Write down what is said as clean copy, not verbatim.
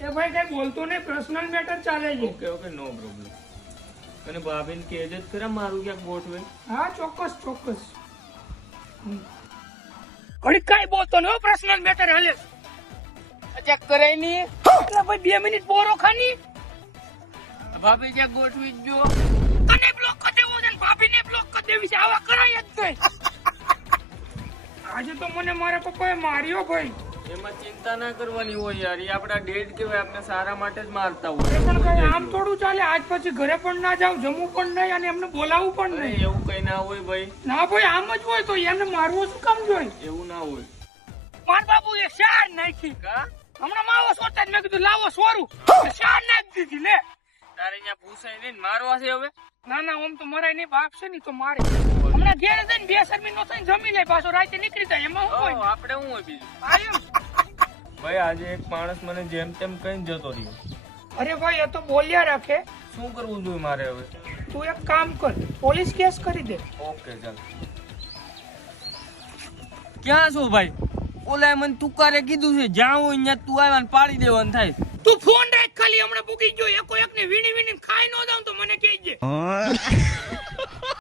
એ ભાઈ કઈ બોલતો નહીં, પર્સનલ મેટર ચાલે છે. Okay okay no problem. અને ભાભીને કહેજે જ ખરા મારું ક્યાંક ગોઠવે. હા ચોક્કસ ચોક્કસ. ઘડી કઈ બોલતો નહીં, પર્સનલ મેટર હાલે. ચેક કરાય ની એટલે ભાઈ 2 મિનિટ બોરો ખાની. ભાભી ક્યાંક ગોઠવી જ જો. તને બ્લોક કરી દેવો છે, ભાભીને બ્લોક કરી દેવી છે. આવા કરાય જ નહીં. આજે તો મને મારા પપ્પાએ માર્યો ભાઈ. એમાં ચિંતા ના કરવાની હોય યાર, એ આપડા ડેડ કહેવાય, આપણે સારા માટે જ મારતા હોય. પણ કઈ આમ થોડું ચાલે. આજ પછી ઘરે પણ ના જાવ, જમવું પણ નહીં અને એમને બોલાવવું પણ અરે નહીં. એવું કઈ ના હોય ભાઈ, ના ભાઈ આમ જ હોય તો એમને મારવું શું કામ જોઈએ? એવું ના હોય. માર બાબુ એ શાર નાખી. કા હમણાં માવો સોતા જ મેં કીધું લાવો સોરું. શાર નાખી દીધી લે. તારે અહીંયા પૂછાય નહીં મારવા છે હવે. ના ના ઓમ તો મરાય નહીં, બાપ છે નહીં તો મારે. હમણાં ઘેર જઈને 2 શરમી નો થઈને જમી લે, પાછો રાતે નીકળી જાય. એમાં શું હોય? આપણે શું હોય બીજું? આયુ. ભાઈ આજે એક માણસ મને જેમ તેમ કઈ જતો રહ્યો. અરે ભાઈ એ તો બોલ્યા રાખે. શું કરવું જોઈએ મારે હવે? તું એક કામ કર, પોલીસ કેસ કરી દે. ઓકે ચાલ. ક્યાં છો ભાઈ? ઓલા મને તુકારે કીધું છે જ્યાં હોય ત્યાં તું આવ્યા ને પાડી દેવાનું થાય. તું ફોન રાખ ખાલી, હમણાં પૂકી ગયો. એકો એક ને વીણી વીણી ખાઈ ન જાઉં તો મને કહેજે.